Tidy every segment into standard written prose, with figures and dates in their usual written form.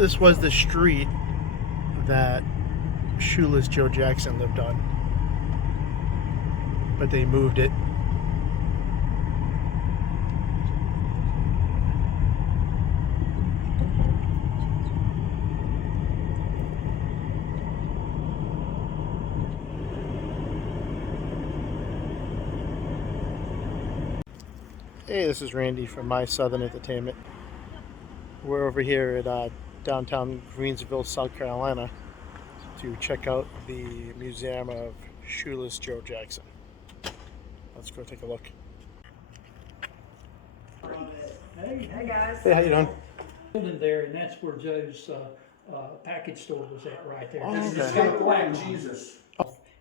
this was the street that Shoeless Joe Jackson lived on, but they moved it. Hey, this is Randy from My Southern Entertainment. We're over here at downtown Greensville, South Carolina, to check out the Museum of Shoeless Joe Jackson. Let's go take a look. Hey guys. Hey, how you doing? Building there, and that's where Joe's package store was at right there. Oh, This is okay. Escape Black Jesus.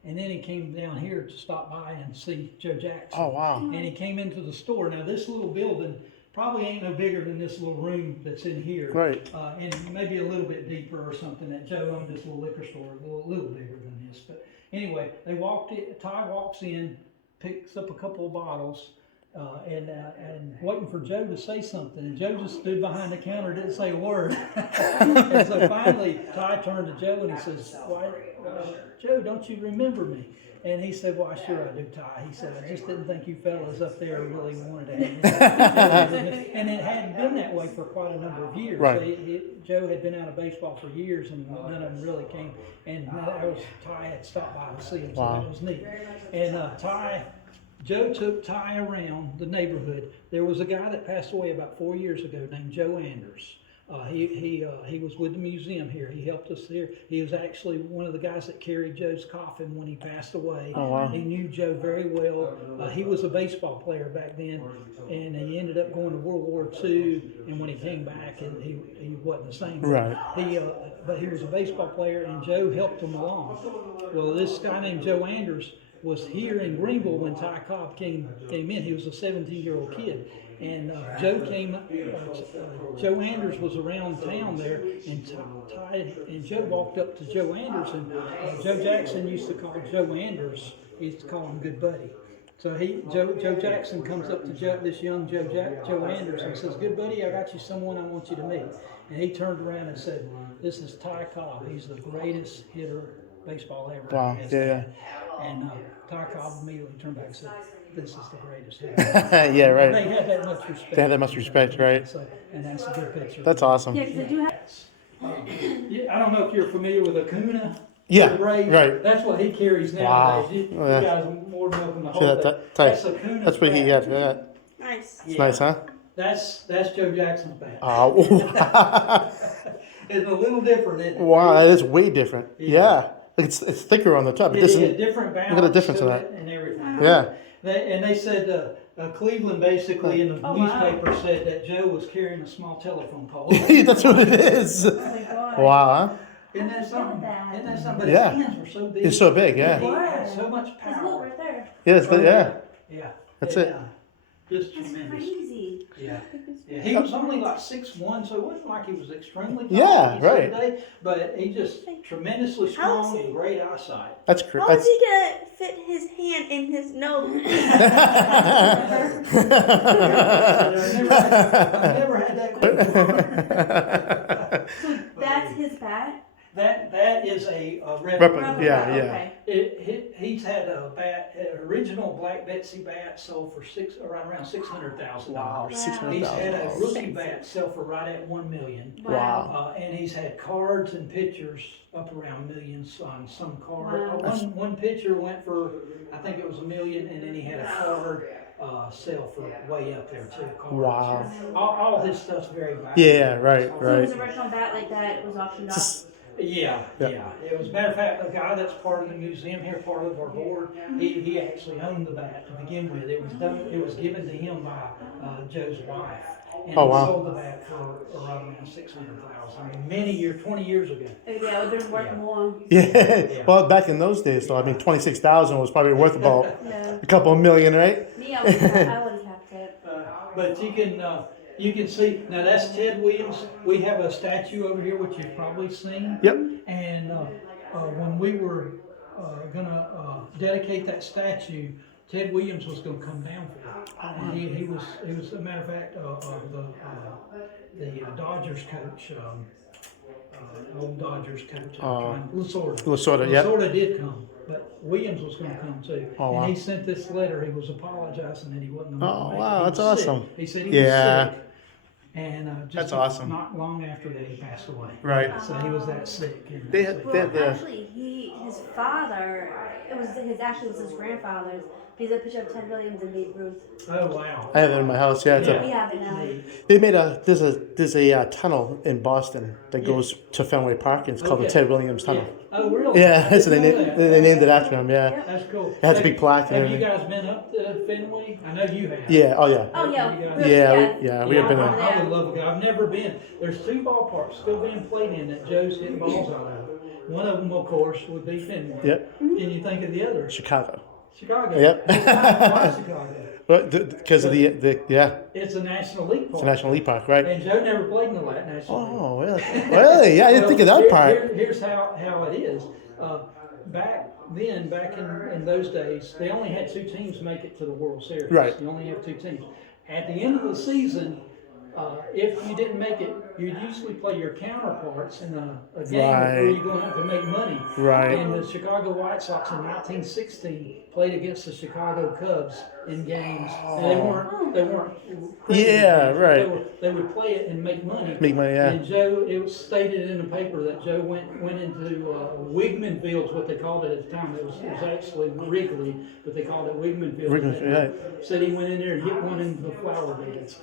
And then he came down here to stop by and see Joe Jackson. Oh, wow. And he came into the store. Now this little building probably ain't no bigger than this little room that's in here. Right. And maybe a little bit deeper or something. That Joe owned this little liquor store, a little bigger than this. But anyway, they walked in, Ty walks in, picks up a couple of bottles, and waiting for Joe to say something. And Joe just stood behind the counter, didn't say a word. And so finally, Ty turned to Joe and he says, "Why, Joe, don't you remember me?" And he said, "Why, sure I do, Ty." He said, "I just didn't think you fellas up there really wanted to have it." And it hadn't been that way for quite a number of years. Right. Joe had been out of baseball for years, and none of them really came. And Ty had stopped by to see him, so Wow. that was neat. And Joe took Ty around the neighborhood. There was a guy that passed away about 4 years ago named Joe Anders. He was with the museum here. He helped us here. He was actually one of the guys that carried Joe's coffin when he passed away. Oh, wow. He knew Joe very well. He was a baseball player back then, and he ended up going to World War II. And when he came back, he wasn't the same. Right. But he was a baseball player, and Joe helped him along. Well, this guy named Joe Anders was here in Greenville when Ty Cobb came in. He was a 17-year-old kid. And Joe Anders was around town there, and Ty and Joe walked up to Joe Anders, and Joe Jackson used to call Joe Anders, he used to call him Good Buddy. So Joe Jackson comes up to this young Joe Anders and says, "Good buddy, I got you someone I want you to meet." And he turned around and said, "This is Ty Cobb. He's the greatest hitter baseball ever." Wow. Yeah. And Ty Cobb immediately turned back and said, "This is the greatest hitter." Yeah, right. They had that much respect. They had that much respect, right? So, and that's a good picture. That's awesome. Yeah, because they do have. I don't know if you're familiar with a Kuna. Yeah, Braid. right. That's what he carries Wow. nowadays. You Yeah. guys are more than welcome to See hold that? That's a Kuna. That's what he bat. got. Yeah. Nice. It's nice, huh? That's Joe Jackson's bat. Oh, It's a little different, isn't it? wow, that is way different. Yeah. Yeah. It's thicker on the top. It It doesn't. had different balance. Look at the difference to in it that. and everything. Yeah. They said Cleveland basically in the Oh, wow. newspaper said that Joe was carrying a small telephone pole. That's what it is. Oh my God. Wow. Huh? Isn't that something? that. Isn't that something? But Yeah. his hands were so big. It's so big. He Yeah. had so much Because look power. right there. Yeah. It's, yeah. Yeah. That's And, it. Just That's tremendous. crazy. Yeah. Yeah. He was only like 6'1", so it wasn't like he was extremely tall. Yeah, he said right. today, but he just tremendously How is strong he- and great eyesight. That's How correct. is he gonna fit his hand in his nose? I've never had that question. So that's his bat? That is a Replica. Yeah, yeah. Okay. He's had a bat, original Black Betsy bat sold for around $600,000. Wow. Wow. He's had a $600,000. rookie bat sell for right at $1 million. Wow. And he's had cards and pictures up around millions on some card. Wow. One picture went for, I think it was $1 million, and then he had a card sell for way up there too. Cards. Wow. All his stuff's very valuable. Yeah. Right. So his Right. original bat like that was auctioned off? Just- Yeah, Yeah. yeah. It was, matter of fact, the guy that's part of the museum here, part of our board, he actually owned the bat to begin with. It was given to him by Joe's wife. And Oh, he wow. sold the bat for around $600,000. Many years, 20 years ago. Yeah, it would have been worth Yeah. more. Yeah. Well, back in those days, though, I mean, 26,000 was probably worth about Yeah. a couple of million, right? Me, I would have kept it. But you can see, now that's Ted Williams. We have a statue over here, which you've probably seen. Yep. And when we were gonna dedicate that statue, Ted Williams was gonna come down for it. And he was, a matter of fact, the Dodgers coach, old Dodgers coach. Lasorda. Lasorda, yeah. Lasorda did come, but Williams was going to come too. Oh, wow. And he sent this letter. He was apologizing that he wasn't going to Oh, make wow, it. He that's was sick. awesome. He said he Yeah. was sick. And just That's awesome. not long after that, he passed away. Right. So he was that sick. And They so- had, Well, they had the, actually, his father, it was his grandfather's. He's a picture of Ted Williams and Babe Ruth. Oh, wow. I have it in my house. Yeah, it's We a, have it now. they made there's a tunnel in Boston that goes to Fenway Park, and it's called the Okay. Ted Williams Yeah. Tunnel. Oh, really? Yeah, so they Didn't know that. named it after him. Yeah, That's cool. it has a big plaque and Have you everything. guys been up to Fenway? I know you have. Yeah. Oh yeah. Oh, yeah. You guys- We have been I, in. I would love to go. I've never been. There's 2 ballparks still being played in that Joe's hitting balls out of. One of them, of course, would be Fenway. Yep. Can you think of the other? Chicago. Chicago. Yep. Why Chicago? Because of the yeah, It's a National League park. it's a National League Park, right? And Joe never played in the National League. Oh, really? Really? Yeah, I didn't think of that part. Here's how it is. Back in those days, they only had 2 teams make it to the World Series. Right. You only have 2 teams. At the end of the season, if you didn't make it, you'd usually play your counterparts in a game where Right. you're going to have to make money. Right. And the Chicago White Sox in 1916 played against the Chicago Cubs in games. And they weren't. Yeah, right. They would play it and make money. Make money, yeah. And Joe, it was stated in the paper that Joe went into Wigman Field's what they called it at the time. It was actually Wrigley, but they called it Wigman Field. Wrigley, right. Said he went in there and hit one in the flower beds.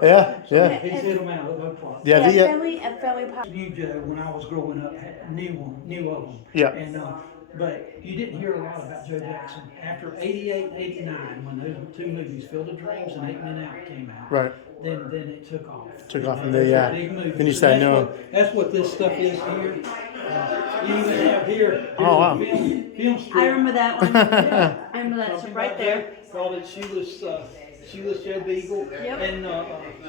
Yeah, yeah, He's hit them out of no problem. yeah. Yeah, The, at Fenway Park. Knew Joe when I was growing up, knew of him. Yeah. And but you didn't hear a lot about Joe Jackson after '88 and '89 when those 2 movies, Field of Dreams and 8 Men Out, came out. Right. Then it took off. Took off, You and know, they, those yeah. were big movies. Then you started That's knowing. That's what this stuff is here. You even have here. Oh, wow. Film strip. I remember that one. I remember that. It's Something right about there. that, called it shoeless Joe Beagle. Yep. And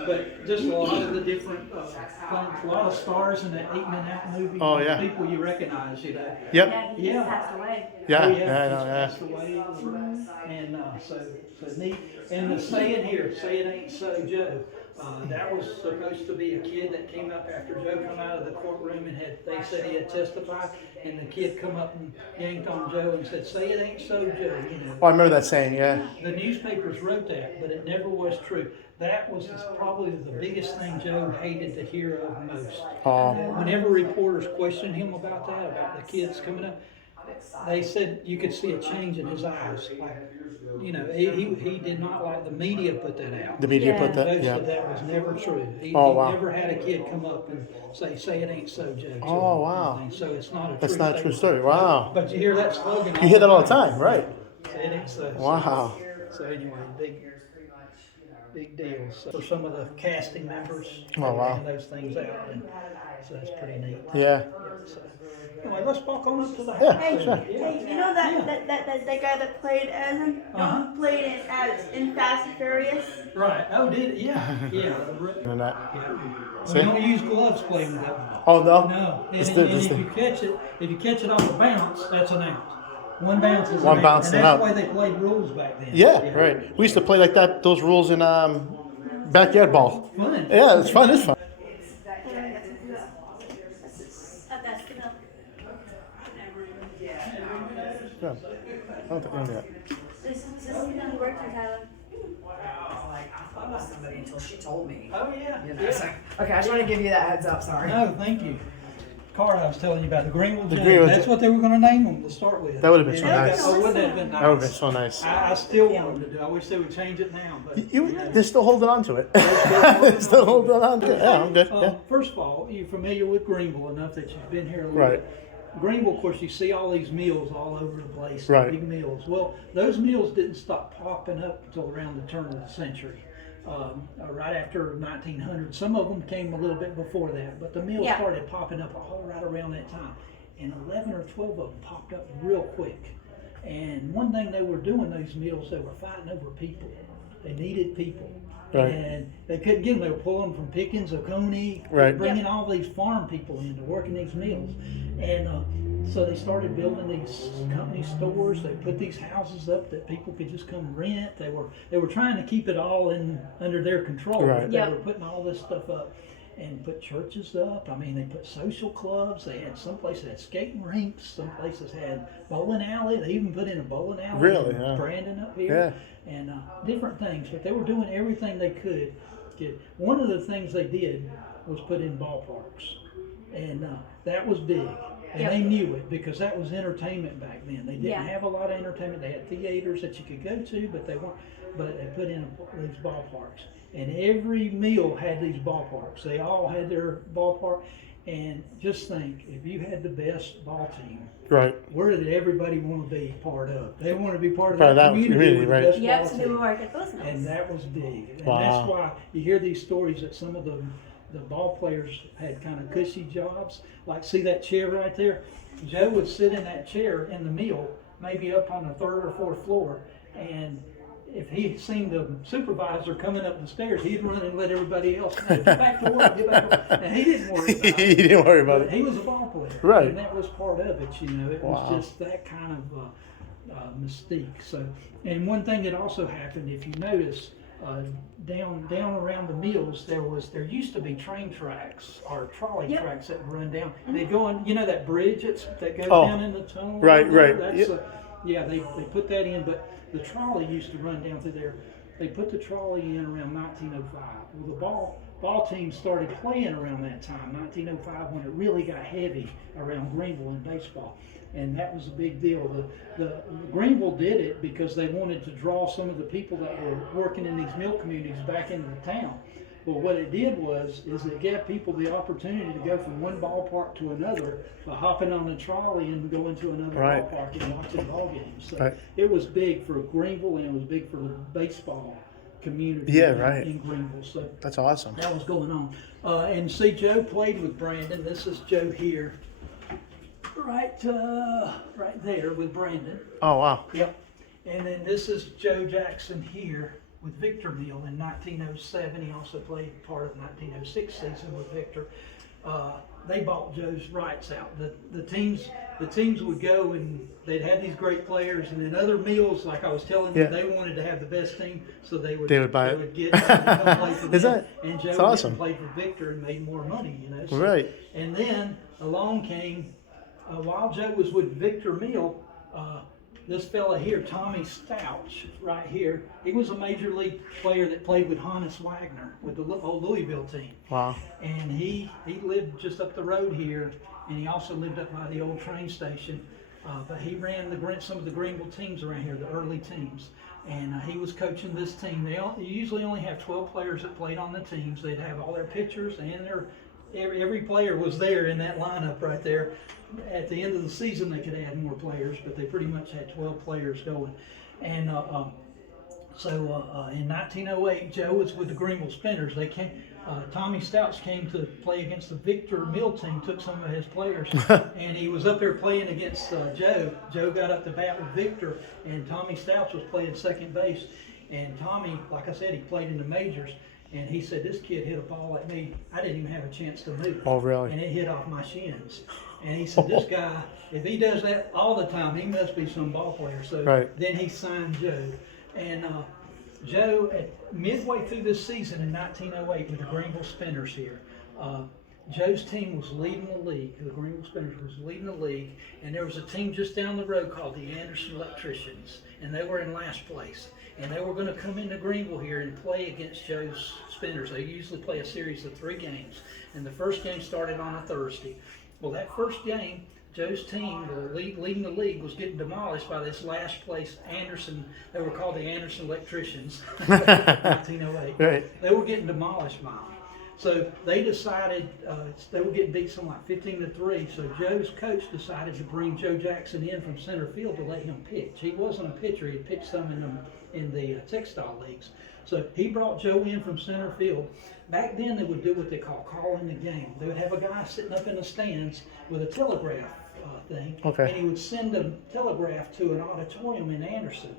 but just a lot of the different things, a lot of stars in that 8 Men Out movie. Oh, yeah. People you recognize, you know. Yep. Yeah, he Yeah. just passed away. Yeah, Oh, yeah, I he's know, yeah. passed away. And so neat. And the saying here, say it ain't so, Joe. That was supposed to be a kid that came up after Joe come out of the courtroom and they said he had testified, and the kid come up and yanked on Joe and said, "Say it ain't so, Joe." You know. Oh, I remember that saying. Yeah. The newspapers wrote that, but it never was true. That was probably the biggest thing Joe hated to hear of most. Oh. Whenever reporters questioned him about that, about the kids coming up, they said you could see a change in his eyes. Like, you know, he did not like the media put that out. The media Yeah. put Joe that. Yeah. said that was never true. He wow. never had a kid come up and say it ain't so, Joe. Oh, wow. So it's not a That's true not a true statement. story. Wow. But you hear that slogan. You hear that all the time, right? Say it ain't so. Wow. So anyway, big deals for some of the casting members. Oh, wow. And those things out, and so that's pretty neat. Yeah. So, anyway, let's walk on up to the house. Yeah, Hey, sure. hey, you know that guy that played as him? Uh-huh. Played in Fast and Furious? Right. Oh, did it? Yeah. Yeah. And that. We don't use gloves playing with them. Oh no. No. And, It's and the- if it's the- you catch it off a bounce, that's an out. One bounce is One an bounce out. and And that's out. the way they played rules back then. Yeah, right. We used to play like that. Those rules in backyard ball. Fun. Yeah, it's fun. It's fun. Yeah. I don't think I know that. This is gonna work for Tyler. I thought about somebody until she told me. Oh yeah. You know, Yeah. so, okay, I just want to give you that heads up. Sorry. No, thank you. Car I was telling you about, the Greenville The Jays. Greenville That's Ja- what they were going to name them to start with. That would've been so Yeah, nice. Oh, wouldn't that have been nice? That would have been so nice. I still want them to do. I wish they would change it now. But They're still holding on to it. They're still holding on to it. Yeah, I'm good. Yeah. First of all, you're familiar with Greenville enough that you've been here a little Right. bit. Greenville, of course, you see all these mills all over the place. Right. Big mills. Well, those mills didn't stop popping up until around the turn of the century. Right after 1900. Some of them came a little bit before that, but the mills Yeah. started popping up all right around that time. And 11 or 12 of them popped up real quick. And one thing they were doing, those mills, they were fighting over people. They needed people. Right. And they couldn't get them. They were pulling them from Pickens, Oconee, Right. bringing all these farm people in to work in these mills. And so they started building these company stores. They put these houses up that people could just come rent. They were trying to keep it all under their control. Right. But they Yep. were putting all this stuff up. and put churches up. I mean, they put social clubs. They had some places had skating rinks. Some places had bowling alley. They even put in a bowling alley. Really? In Huh? Brandon up here, and different things. But they were doing everything they could. One of the things they did was put in ballparks, and that was big. And they knew it because that was entertainment back then. They didn't have a lot of entertainment. They had theaters that you could go to, but they weren't. But they put in these ballparks, and every meal had these ballparks. They all had their ballpark. And just think, if you had the best ball team, Right. where did everybody want to be part of? They want to be part of Part of that that community with right. the best Yep, ball so team. people work at those meals. And that was big. And Wow. that's why you hear these stories that some of the ball players had kind of cushy jobs. Like, see that chair right there? Joe would sit in that chair in the meal, maybe up on the third or fourth floor, and if he seen the supervisor coming up the stairs, he'd run and let everybody else know, get back to work, get back to work. And he didn't worry about it. He didn't worry about But it. he was a ball player. Right. And that was part of it, you know. It Wow. was just that kind of mystique. So, and one thing that also happened, if you notice, down around the mills, there used to be train tracks or trolley tracks that would run down. And they go on, you know, that bridge that goes down in the tunnel. Right, right. That's yeah, they put that in, but the trolley used to run down through there. They put the trolley in around 1905. Well, the ball team started playing around that time, 1905, when it really got heavy around Greenville in baseball. And that was a big deal. The Greenville did it because they wanted to draw some of the people that were working in these mill communities back into the town. But what it did is it gave people the opportunity to go from one ballpark to another by hopping on a trolley and going to another ballpark and watching ball games. So it was big for Greenville, and it was big for the baseball community in Greenville. So that's awesome. that was going on. And see, Joe played with Brandon. This is Joe here, right there with Brandon. Oh, wow. Yep. And then this is Joe Jackson here with Victor Mill in 1907. He also played part of the 1906 season with Victor. They bought Joe's rights out. The teams would go and they'd have these great players, and then other mills, like I was telling you, they wanted to have the best team, so they would buy it. would get to come play for them. And Joe awesome. played for Victor and made more money, you know. So, Right. And then along came while Joe was with Victor Mill. This fella here, Tommy Stouch, right here, he was a major league player that played with Hannes Wagner with the old Louisville team. Wow. And he lived just up the road here, and he also lived up by the old train station. But he ran some of the Greenville teams around here, the early teams. And he was coaching this team. They usually only have 12 players that played on the teams. They'd have all their pitchers and every player was there in that lineup right there. At the end of the season, they could add more players, but they pretty much had 12 players going. And so in 1908, Joe was with the Greenville Spinners. They came. Tommy Stouch came to play against the Victor Mill team, took some of his players, and he was up there playing against Joe. Joe got up to bat with Victor, and Tommy Stouch was playing second base. And Tommy, like I said, he played in the majors. And he said, this kid hit a ball at me. I didn't even have a chance to move. Oh, really? And it hit off my shins. And he said, this guy, if he does that all the time, he must be some ball player. So then he signed Joe. And Joe, midway through this season in 1908 with the Greenville Spinners here, Joe's team was leading the league. The Greenville Spinners was leading the league. And there was a team just down the road called the Anderson Electricians. And they were in last place. And they were going to come into Greenville here and play against Joe's Spinners. They usually play a series of 3 games. And the first game started on a Thursday. Well, that first game, Joe's team, leading the league, was getting demolished by this last place Anderson. They were called the Anderson Electricians, 1908. Right. They were getting demolished by them. So they decided, they were getting beat something like 15-3. So Joe's coach decided to bring Joe Jackson in from center field to let him pitch. He wasn't a pitcher. He pitched some in the textile leagues. So he brought Joe in from center field. Back then they would do what they call calling the game. They would have a guy sitting up in the stands with a telegraph thing. Okay. And he would send a telegraph to an auditorium in Anderson.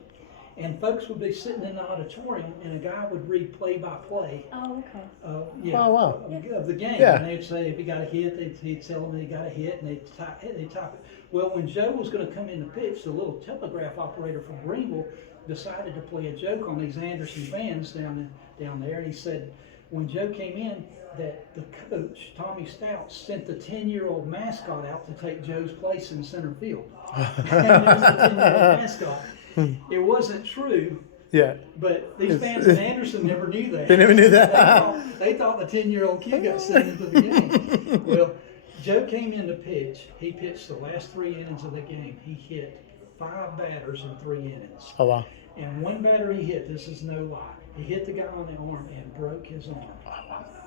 And folks would be sitting in the auditorium, and a guy would read play-by-play. Oh, okay. Of the game. Yeah. And they'd say if he got a hit, he'd tell them that he got a hit, and they'd type it. Well, when Joe was going to come in to pitch, the little telegraph operator from Greenville decided to play a joke on these Anderson fans down there, and he said, when Joe came in, that the coach, Tommy Stout, sent the 10-year-old mascot out to take Joe's place in center field. And there's the 10-year-old mascot. It wasn't true, Yeah. but these fans in Anderson never knew that. They never knew that. They thought the 10-year-old kid got sent into the game. Well, Joe came in to pitch. He pitched the last 3 innings of the game. He hit 5 batters in 3 innings. Oh, wow. And one batter he hit, this is no lie, he hit the guy on the arm and broke his arm.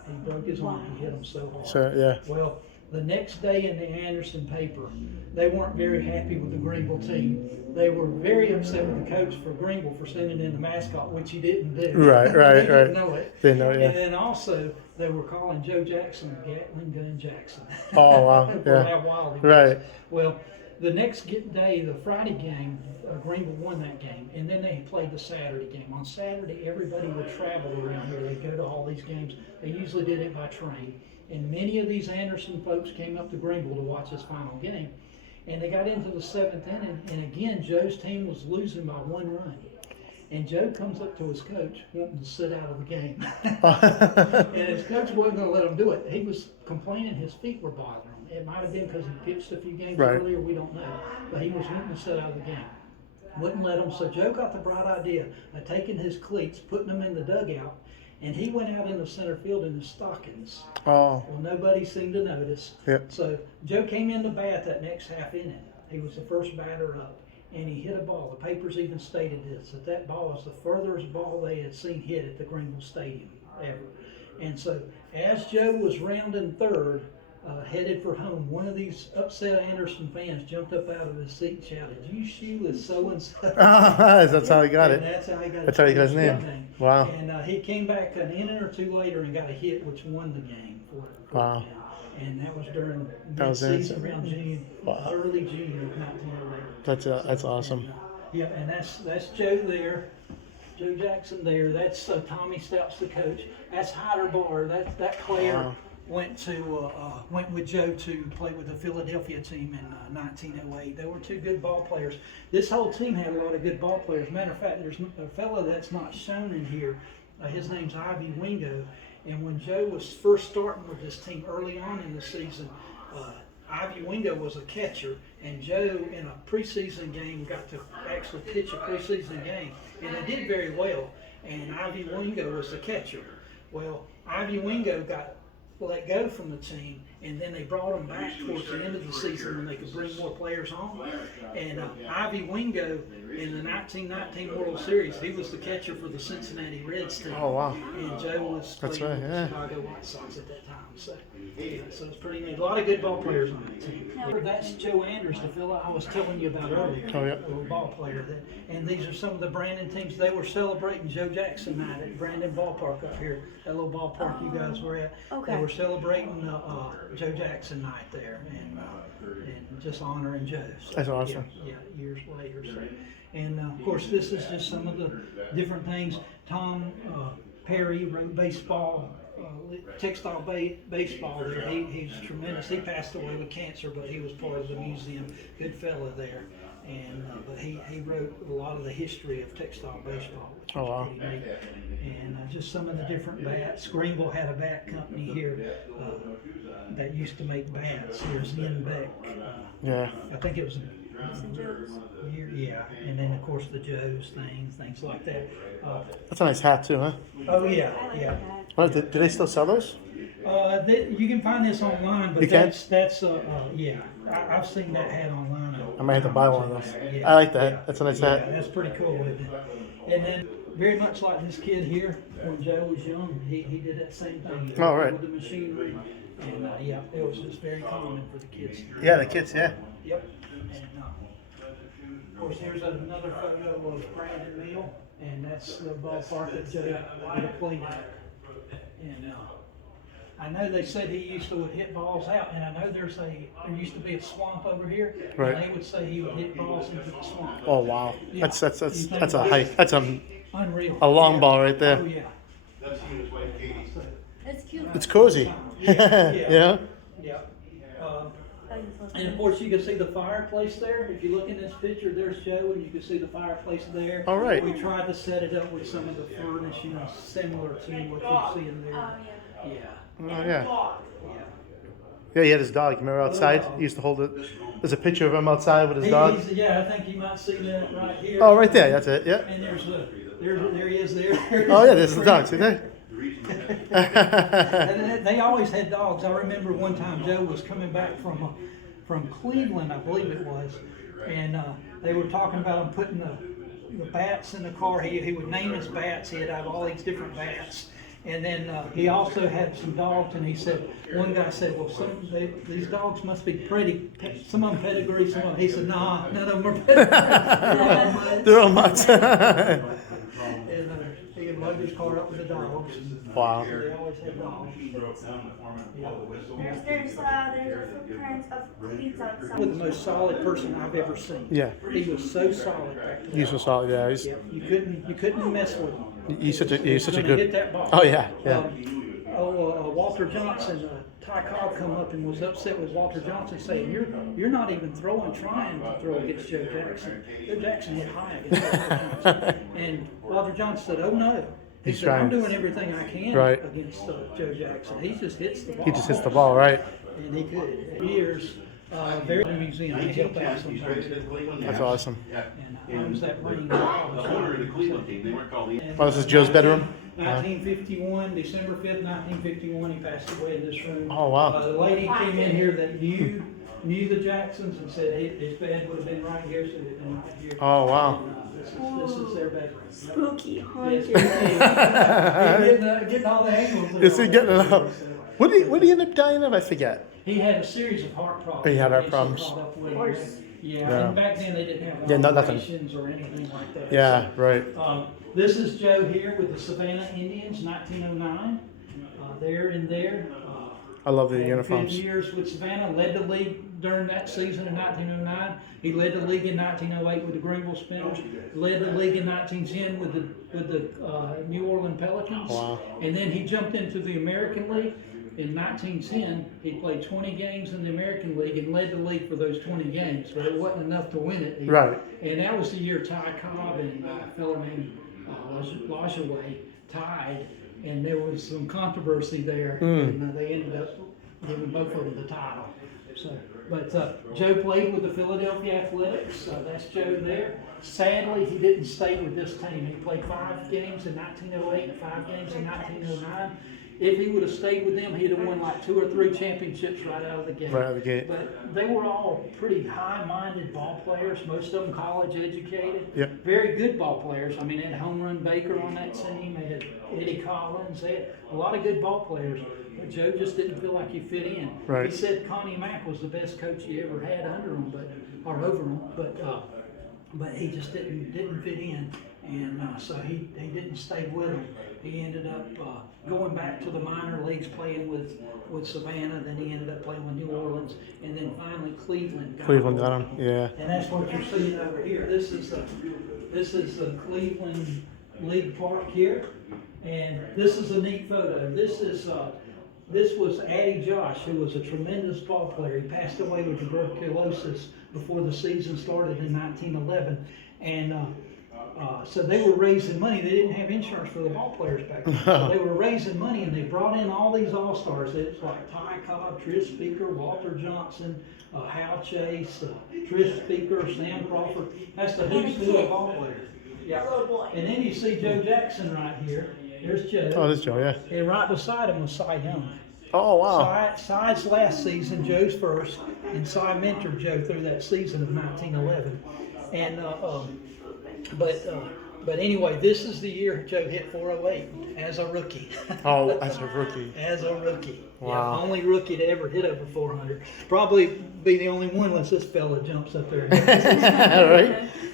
He broke his arm. He hit him so hard. So, yeah. Well, the next day in the Anderson paper, they weren't very happy with the Greenville team. They were very upset with the coach for Greenville for sending in the mascot, which he didn't do. Right, They didn't right. know it. Didn't know, yeah. And then also, they were calling Joe Jackson Gatling Gun Jackson. Oh, wow. For Yeah. how wild he was. Right. Well, the next day, the Friday game, Greenville won that game, and then they played the Saturday game. On Saturday, everybody would travel around here. They'd go to all these games. They usually did it by train. And many of these Anderson folks came up to Greenville to watch this final game. And they got into the 7th inning, and again, Joe's team was losing by 1 run. And Joe comes up to his coach wanting to sit out of the game. And his coach wasn't going to let him do it. He was complaining his feet were bothering him. It might have been because he pitched a few games Right. earlier, we don't know. But he was wanting to sit out of the game. Wouldn't let him. So Joe got the bright idea of taking his cleats, putting them in the dugout, and he went out in the center field in his stockings. Oh, Well, nobody seemed to notice. Yep. So Joe came in to bat that next half inning. He was the first batter up, and he hit a ball. The papers even stated this, that ball was the furthest ball they had seen hit at the Greenville Stadium ever. And so as Joe was rounding third, headed for home, one of these upset Anderson fans jumped up out of his seat and shouted, "You shoeless so-and-so." that's how he got And it. that's how he got That's how he got his name. nickname. Wow. And he came back an inning or 2 later and got a hit, which won the game for Wow. him. And that was during That was mid-season, it. around June, Wow. early June of 1908. That's awesome. Yeah, and that's Joe there, Joe Jackson there. That's Tommy Stout's the coach. That's Hyder Bar. That player Wow. went with Joe to play with the Philadelphia team in 1908. They were 2 good ball players. This whole team had a lot of good ball players. Matter of fact, there's a fellow that's not shown in here. His name's Ivy Wingo. And when Joe was first starting with this team early on in the season, Ivy Wingo was a catcher, and Joe in a preseason game got to actually pitch a preseason game, and they did very well. And Ivy Wingo was the catcher. Well, Ivy Wingo got let go from the team, and then they brought him back towards the end of the season when they could bring more players on. And Ivy Wingo in the 1919 World Series, he was the catcher for the Cincinnati Reds team. Oh, wow. And Joe was That's playing right, with yeah. the Chicago White Sox at that time. So it's pretty neat. A lot of good ball players on that team. That's Joe Anders, the fellow I was telling you about earlier. Oh, yeah. The ball player. And these are some of the Brandon teams. They were celebrating Joe Jackson night at Brandon Ballpark up here, that little ballpark you guys were at. Okay. They were celebrating Joe Jackson night there and just honoring Joe. So, That's awesome. Yeah, years later. So. And of course, this is just some of the different things. Tom Perry wrote baseball, textile baseball there. He's tremendous. He passed away with cancer, but he was part of the museum. Good fella there. And but he wrote a lot of the history of textile baseball, which Oh, wow. was pretty neat. And just some of the different bats. Greenville had a bat company here that used to make bats. Here's Ian Beck. Yeah. I think it was yeah, and then of course the Joe's things like that. That's a nice hat too, huh? Oh yeah, I like yeah. that. What, do they still sell those? You can find this online, but You can? that's yeah. I've seen that hat online. I might have to buy one of those. Yeah, I like that. yeah. That's a nice Yeah, hat. that's pretty cool, isn't it? And then very much like this kid here, when Joe was young, he did that same thing. He Oh, right. With the machinery, and yeah, it was just very common for the kids. Yeah, the kids, yeah. Yep. And of course, here's another photo of Brandon Mill, and that's the ballpark that Joe would have played at. And I know they said he used to hit balls out, and I know there used to be a swamp over here, Right. and they would say he would hit balls into the swamp. Oh, wow. Yeah. That's a hike. That's a Unreal. long Yeah. ball right there. Oh yeah. It's cute. It's cozy. Yeah. You know? Yeah. Oh, you supposed And of course, you can see the fireplace there. If you look in this picture, there's Joe, and you can see the fireplace there. All right. We tried to set it up with some of the furnishing similar to what you see in there. Yeah. Oh yeah. Yeah. Yeah, he had his dog. Remember outside? He used to hold it. There's a picture of him outside with his dog. Yeah, I think you might see that right here. Oh, right there. That's it. Yeah. And there he is there. Oh yeah, there's the dog. See there? And they always had dogs. I remember one time Joe was coming back from Cleveland, I believe it was, and they were talking about him putting the bats in the car. He would name his bats. He'd have all these different bats. And then he also had some dogs, and he said, one guy said, well, these dogs must be pretty, some of them pedigree, some of them, he said, nah, none of them are pedigree. They're all mutts. And he had loaded his car up with the dogs. Wow. So they always had dogs. There's footprints of cleats outside. Was the most solid person I've ever seen. Yeah. He was so solid back there. He's so solid. Yeah. He's, Yeah, you couldn't mess with him. he's such a Gonna good. hit that ball. Oh yeah. Yeah. Walter Johnson, Ty Cobb come up and was upset with Walter Johnson, saying, "You're not even trying to throw against Joe Jackson. Joe Jackson hit high against Walter Johnson." And Walter Johnson said, "Oh no." He He's said, "I'm trying. doing everything I can Right. against Joe Jackson. He just hits the ball. He just hits the ball right. And he could. Years, very museum to help out sometimes. That's awesome. And I was that ring. Oh, this is Joe's bedroom. 1951, December 5th, 1951, he passed away in this room. Oh wow. The lady came in here that knew the Jacksons and said his bed would have been right here, so it would have been right here. Oh wow. This is their bedroom. Spooky, haunted. Getting all the angles. Is he getting it up? What did he end up dying of? I forget. He had a series of heart problems. He had heart He's problems. caught up with Of course. Yeah, Yeah. and back then they didn't have Yeah, nothing. operations or anything like that. Yeah. Right. This is Joe here with the Savannah Indians, 1909. There and there. I love the Had uniforms. Good years with Savannah, led the league during that season in 1909. He led the league in 1908 with the Greenville Spinners. Led the league in 1910 with the New Orleans Pelicans. Wow. And then he jumped into the American League. In 1910, he played 20 games in the American League and led the league for those 20 games, but it wasn't enough to win it. Right. And that was the year Ty Cobb and a fellow named Lajaway tied, and there was some controversy there, and they ended up giving both of them the title. So, but Joe played with the Philadelphia Athletics. That's Joe there. Sadly, he didn't stay with this team. He played 5 games in 1908, 5 games in 1909. If he would have stayed with them, he'd have won like 2 or 3 championships right out of the gate. Right out of the gate. But they were all pretty high-minded ball players, most of them college educated. Yep. Very good ball players. I mean, they had Home Run Baker on that team. They had Eddie Collins. They had a lot of good ball players. But Joe just didn't feel like he fit in. Right. He said Connie Mack was the best coach he ever had under him, or over him. But he just didn't fit in. And so he didn't stay with them. He ended up going back to the minor leagues, playing with Savannah. Then he ended up playing with New Orleans, and then finally Cleveland. Cleveland got him. Yeah. And that's what you're seeing over here. This is the Cleveland League Park here, and this is a neat photo. This was Addie Josh, who was a tremendous ball player. He passed away with tuberculosis before the season started in 1911, and so they were raising money. They didn't have insurance for the ball players back then. So they were raising money, and they brought in all these all-stars. It's like Ty Cobb, Tris Speaker, Walter Johnson, Hal Chase, Tris Speaker, Sam Crawford. That's the who's who of ball players. Yeah. And then you see Joe Jackson right here. There's Joe. Oh, this Joe. Yeah. And right beside him was Cy Young. Oh wow. Cy's last season, Joe's first, and Cy mentored Joe through that season of 1911. And but anyway, this is the year Joe hit 408 as a rookie. Oh, as a rookie. As a rookie. Wow. Yeah, only rookie to ever hit over 400. Probably be the only one unless this fella jumps up there.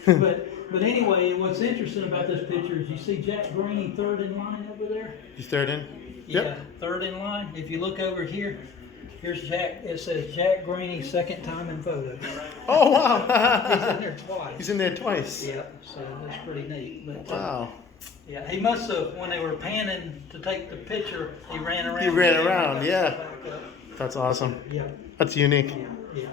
Right. But anyway, what's interesting about this picture is you see Jack Greeny third in line over there. He's third in. Yeah, Yep. third in line. If you look over here, here's Jack. It says Jack Greeny, second time in photo. Oh He's wow. in there twice. He's in there twice. Yeah, so that's pretty neat. But, Wow. yeah, he must have, when they were panning to take the picture, he ran around. He ran around, yeah. Back up. That's awesome. Yeah, That's unique. yeah.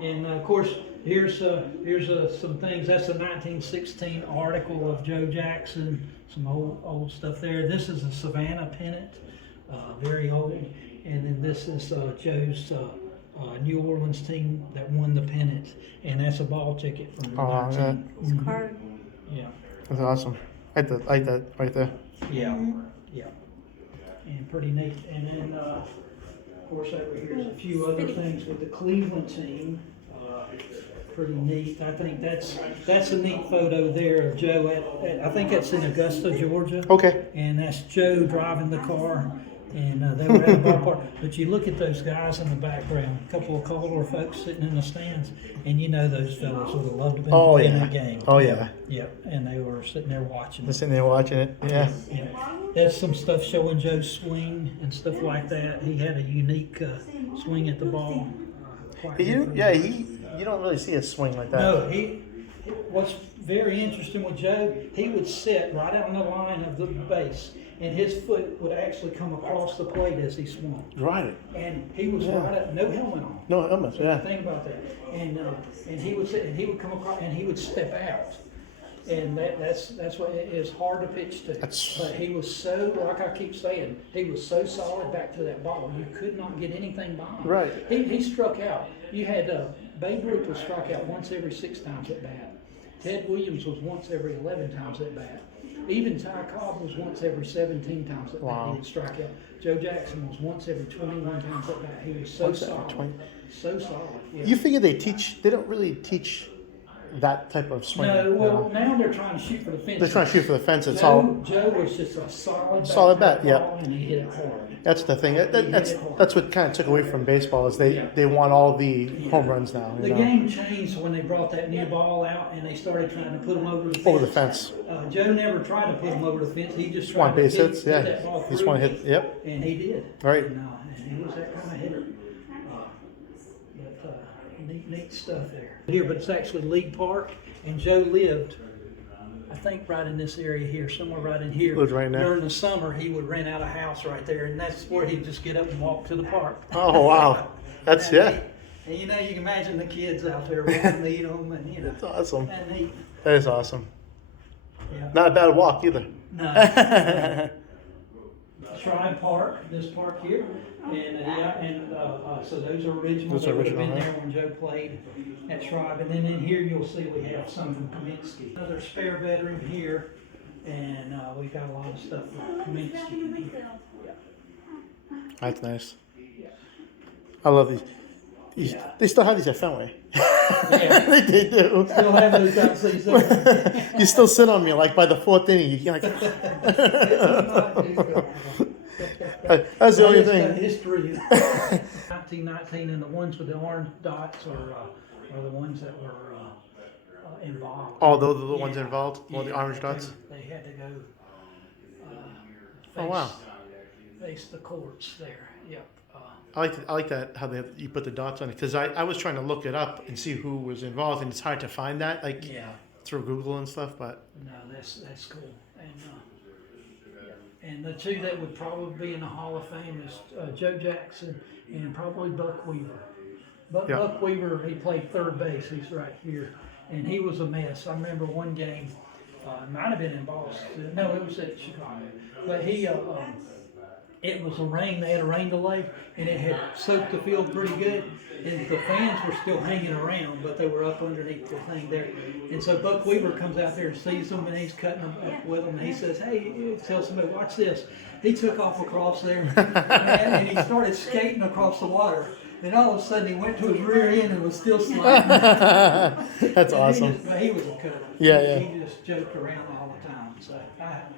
And of course, here's some things. That's a 1916 article of Joe Jackson. Some old stuff there. This is a Savannah pennant, very old. And then this is Joe's New Orleans team that won the pennant, and that's a ball ticket from the 19. It's card. Yeah. That's awesome. I like that right there. Yeah. Yeah. And pretty neat. And then, of course, over here's a few other things with the Cleveland team. Pretty neat. I think that's a neat photo there of Joe at I think that's in Augusta, Georgia. Okay. And that's Joe driving the car, and they were at the ballpark. But you look at those guys in the background, a couple of Calder folks sitting in the stands, and you know those fellas would have loved to be in that game. Oh yeah. Yep. And they were sitting there watching. They're sitting there watching it. Yeah. Yeah. There's some stuff showing Joe's swing and stuff like that. He had a unique swing at the ball. You don't really see a swing like that. No, what's very interesting with Joe, he would sit right on the line of the base, and his foot would actually come across the plate as he swung. Right. And he was right up, no helmet on. No helmet. Yeah. Think about that. And he would sit, and he would come across, and he would step out. And that's what it is hard to pitch to. But he was so, like I keep saying, he was so solid back to that ball. You could not get anything by him. Right. He struck out. You had Babe Ruth was struck out once every 6 times at bat. Ted Williams was once every 11 times at bat. Even Ty Cobb was once every 17 times at bat. He would strike out. Joe Jackson was once every 21 times at bat. He was so solid. So solid. Yeah. You figure they don't really teach that type of swing. No, well, now they're trying to shoot for the fence. They're trying to shoot for the fence. It's Joe was just a solid bat, yeah. And he hit it hard. That's the thing. That's what kind of took away from baseball is they want all the home runs now. The game changed when they brought that new ball out and they started trying to put them over the fence. Over the fence. Joe never tried to put them over the fence. He just Want tried base to hits, hit yeah. that ball He just through. want to hit. Yep. And he did. Right. And he was that kind of hitter. Neat stuff there. Here, but it's actually League Park, and Joe lived, I think, right in this area here, somewhere right in here. Lived right there. During the summer, he would rent out a house right there, and that's where he'd just get up and walk to the park. Oh wow, that's And you know, you can imagine the kids out there wanting to meet them, and you know. That's awesome. And neat. That is awesome. Yeah. Not a bad walk either. No. Shrine Park, this park here, and so those are original. Those are They would have original, been right? there when Joe played at Shrine, and then in here you'll see we have some from Kaminsky. Another spare bedroom here, and we've got a lot of stuff from Kaminsky. That's nice. I love these. Yeah. They still have these at Fenway. Yeah. They do. Still have those outside there. You still sit on me like by the 4th inning. You're like, that's the only thing. History. 1919, and the ones with the orange dots are the ones that were involved. Oh, those are the ones involved? All the orange dots? They had to go Oh, wow. face the courts there. Yep. I like that, how you put the dots on it. Because I was trying to look it up and see who was involved, and it's hard to find that through Google and stuff. But No, that's cool. And the two that would probably be in the Hall of Fame is Joe Jackson and probably Buck Weaver. Buck Weaver, he played third base. He's right here. And he was a mess. I remember one game, it might have been in Boston. No, it was at Chicago. But it was a rain. They had a rain delay, and it had soaked the field pretty good. And the fans were still hanging around, but they were up underneath the thing there. And so Buck Weaver comes out there and sees them, and he's cutting them up with them. And he says, "Hey, tell somebody, watch this." He took off across there, and he started skating across the water. And all of a sudden, he went to his rear end and was still sliding. that's awesome. He was a cutter. Yeah. He just joked around all the time. So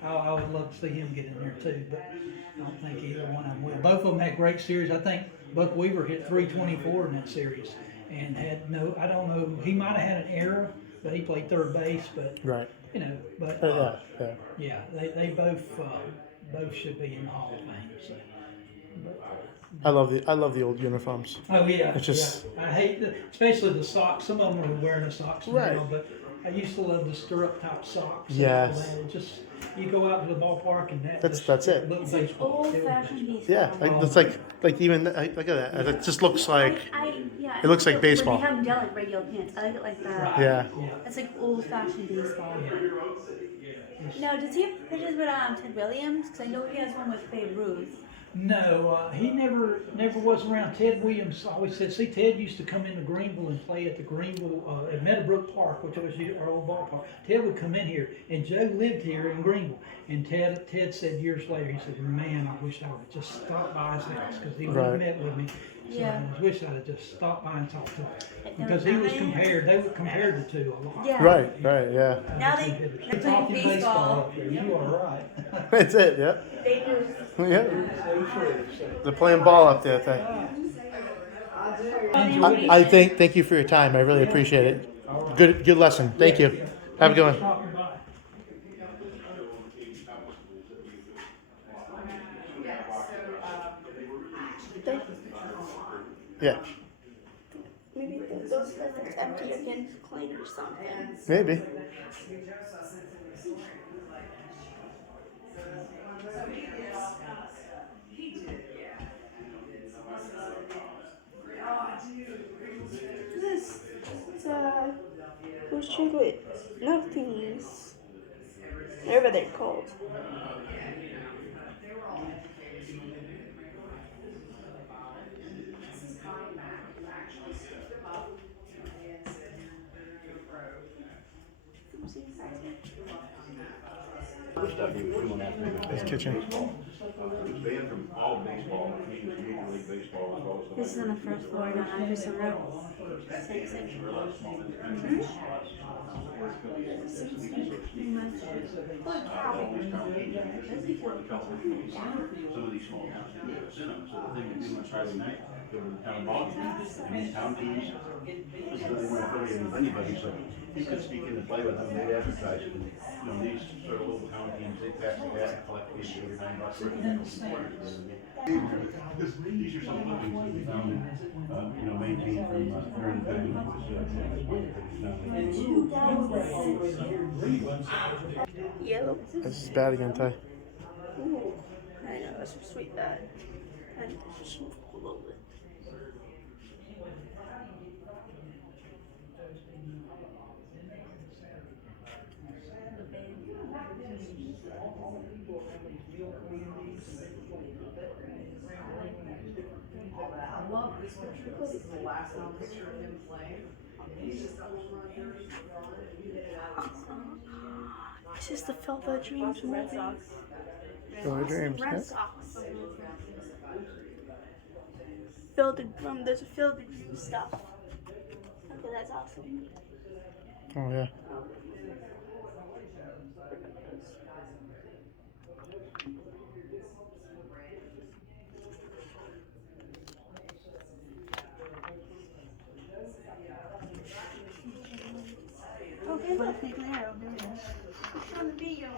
I would love to see him get in there too, but I don't think either one of them will. Both of them had great series. I think Buck Weaver hit 324 in that series and had I don't know, he might have had an error, but he played third base. But Right. you know, but they both should be in the Hall of Fame. So. I love the old uniforms. Oh yeah, It's just I hate especially the socks. Some of them are wearing the socks Right. now, but I used to love the stirrup top socks. Yes. And all that. It just you go out to the ballpark and That's it. It's an old-fashioned baseball. Yeah, it's like even look at that. It just looks like I It looks like baseball. When they have them down like regular pants. I like it like that. Yeah. It's like old-fashioned baseball. Yeah. No, does he have pictures with Ted Williams? Because I know he has one with Babe Ruth. No, he never was around. Ted Williams always said, see, Ted used to come into Greenville and play at the Greenville, at Meadowbrook Park, which was our old ballpark. Ted would come in here, and Joe lived here in Greenville. And Ted said years later, he said, man, I wish I would have just stopped by his house, because he would have met with me. So Yeah. I wish I'd have just stopped by and talked to him. Because he was compared, they were compared the two a lot. Yeah. Right, yeah. Now they're playing Talking baseball. up there, you are right. That's it, yep. Babe Ruth. Yeah. They're playing ball up there, I thank you for your time. I really appreciate it. Good lesson. Thank you. Have a good one. Stopping by. Yeah, Maybe those guys that's empty are getting clean or something. maybe. This those chocolate nothings. Whatever they're called. His kitchen. It was banned from all baseball, Major League Baseball as well as the. This is on the first floor, not on Anderson Road. Same section. Some of these small towns have this in them, so the thing they do on Friday night, go to the town ball game, and the town teams, so they weren't affiliated with anybody, so you could speak in and play with them, they'd advertise it, and, these sort of little town teams, they pass the hat and collect maybe $8 or $9 for every nickel from players. These are some of the things that we found, maintained from, during the time it was, Yellow. This is bad again, Ty. Ooh, I know, that's sweet bad. And just a little bit. I love this picture. This is the last picture of him playing. He's just This is the Field of Dreams movie. Field of Dreams, Red yeah. Sox. Field of there's a Field of Dreams stuff. Okay, that's awesome. Oh, yeah. Okay, but take an arrow, there it is. It's on the video.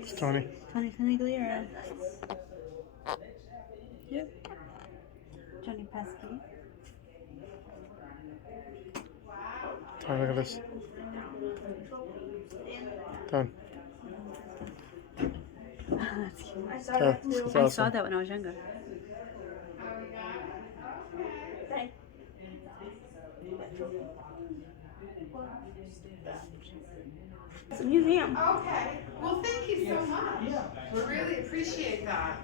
It's Tony. Tony Canigliaro. Yep. Johnny Pesky. Tony, look at this. Done. That's cute. Yeah, it's I saw awesome. that when I was younger. Hey. It's a museum. Okay, well, thank you so much. We really appreciate that.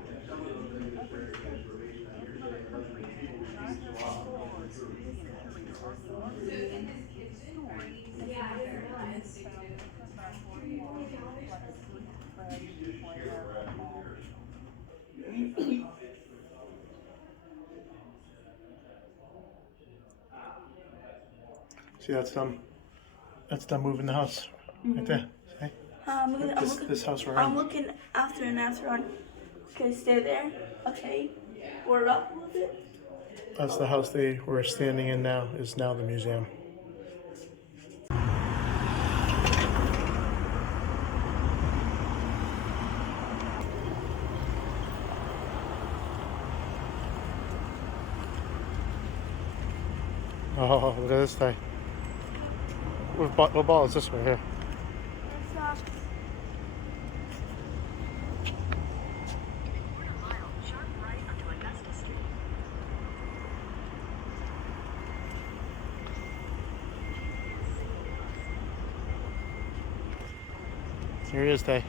See, that's them. That's them moving the house. Right there. See? This house we're I'm in. looking after and after on. Okay, stay there. Okay. Board up a little bit. That's the house they were standing in now, is now the museum. Oh, look at this thing. What ball is this one here? Here he is, Tay.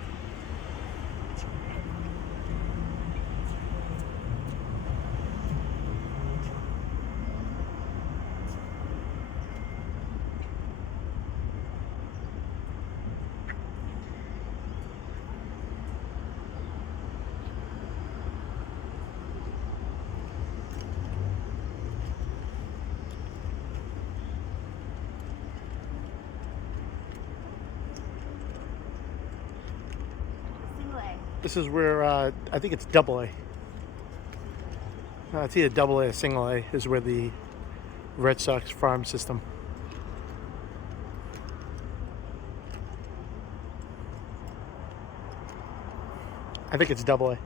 Single A. This is where I think it's double A. It's either double A or single A is where the Red Sox farm system. I think it's double A.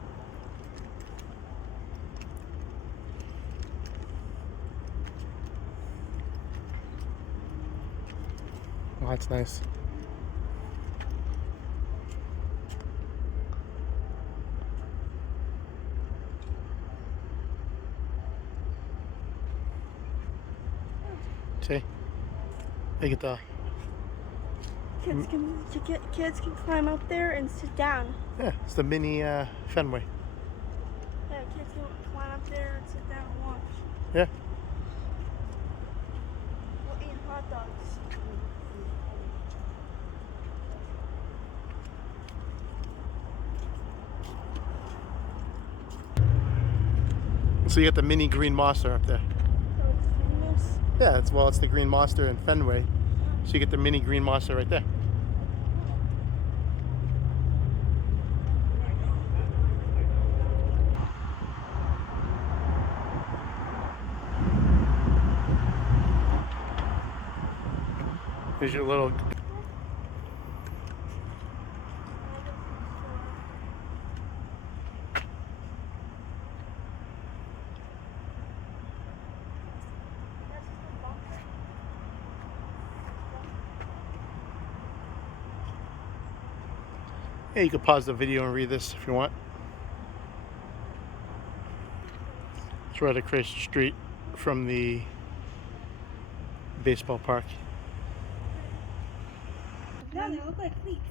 Oh, that's nice. See? They get the Kids can climb up there and sit down. yeah, it's the mini Fenway. Yeah, kids can climb up there and sit down and watch. Yeah. We'll eat hot dogs. So you get the mini green monster up there. So it's famous. Yeah, it's the green monster in Fenway. So you get the mini green monster right there. Here's your little yeah, you can pause the video and read this if you want. It's right across the street from the baseball park. No, they look like cleats.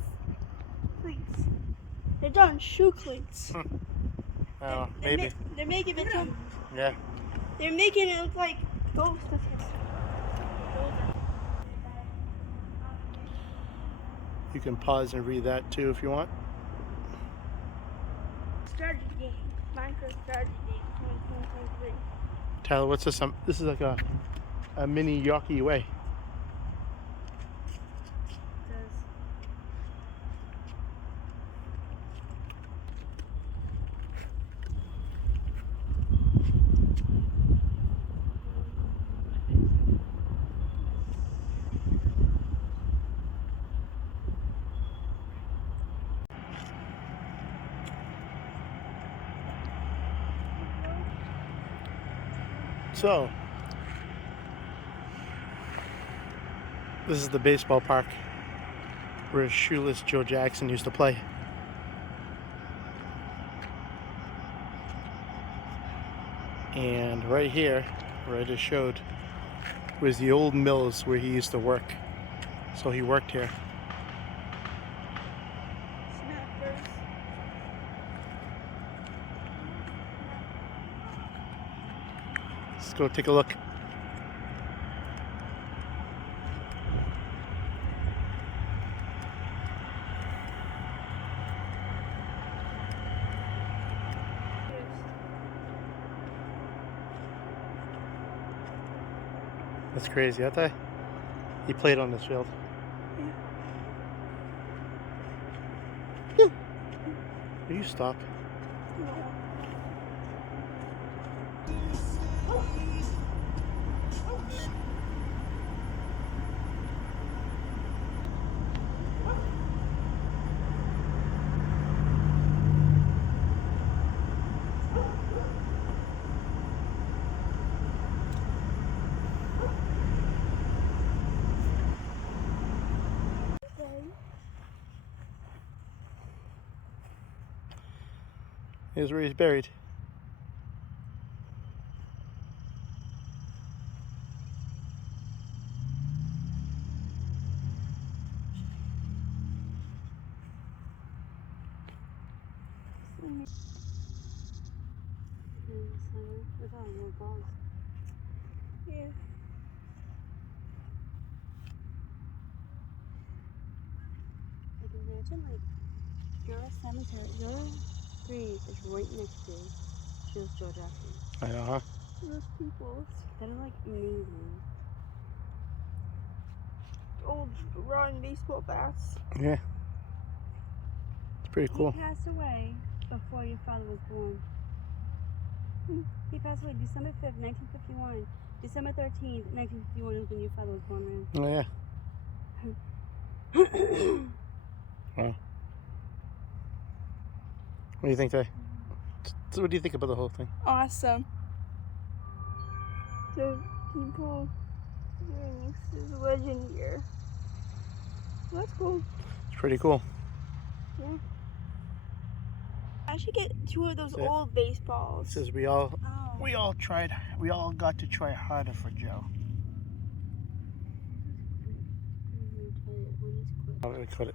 Cleats. They're done shoe cleats. Oh, maybe. They're making it look. Yeah. They're making it look like ghost of his. You can pause and read that too if you want. Strategy game. Minecraft strategy game 2023. Tyler, what's this? This is like a mini Yorkie way. So, this is the baseball park where shoeless Joe Jackson used to play. And right here, where I just showed, was the old mills where he used to work. So he worked here. Snappers. Let's go take a look. That's crazy, aren't they? He played on this field. Will you stop? Here's where he's buried. Yeah. Like imagine like your cemetery, your grave is right next to shoeless Joe Jackson. I know, huh? Those peoples. That is like amazing. Old rotten baseball bats. Yeah. It's pretty cool. He passed away before your father was born. He passed away December 5th, 1951. December 13th, 1951 is when your father was born, man. Oh, yeah. Wow. What do you think, Tay? So what do you think about the whole thing? Awesome. The people doing this is legend here. That's cool. It's pretty cool. Yeah. I should get 2 of those That's it. old baseballs. It says we all got to try harder for Joe. I'm gonna cut it.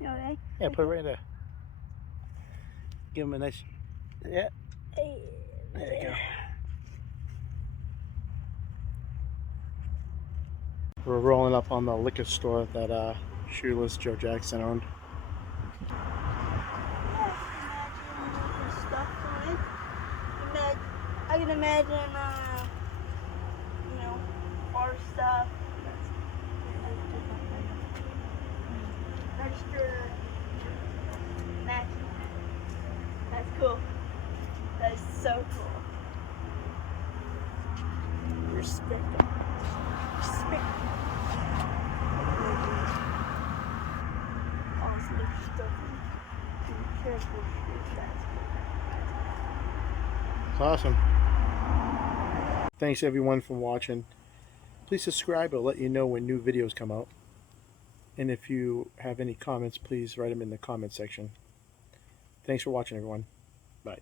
You know, eh? Yeah, put it right there. Give him a nice. Yeah. Hey, There you go. We're rolling up on the liquor store that shoeless Joe Jackson owned. I can imagine, you know, our stuff. Register matching. That's cool. That is so cool. Respect. Respect. Awesome stuff. Be careful. That's It's awesome. Thanks everyone for watching. Please subscribe. It'll let you know when new videos come out. And if you have any comments, please write them in the comment section. Thanks for watching, everyone. Bye.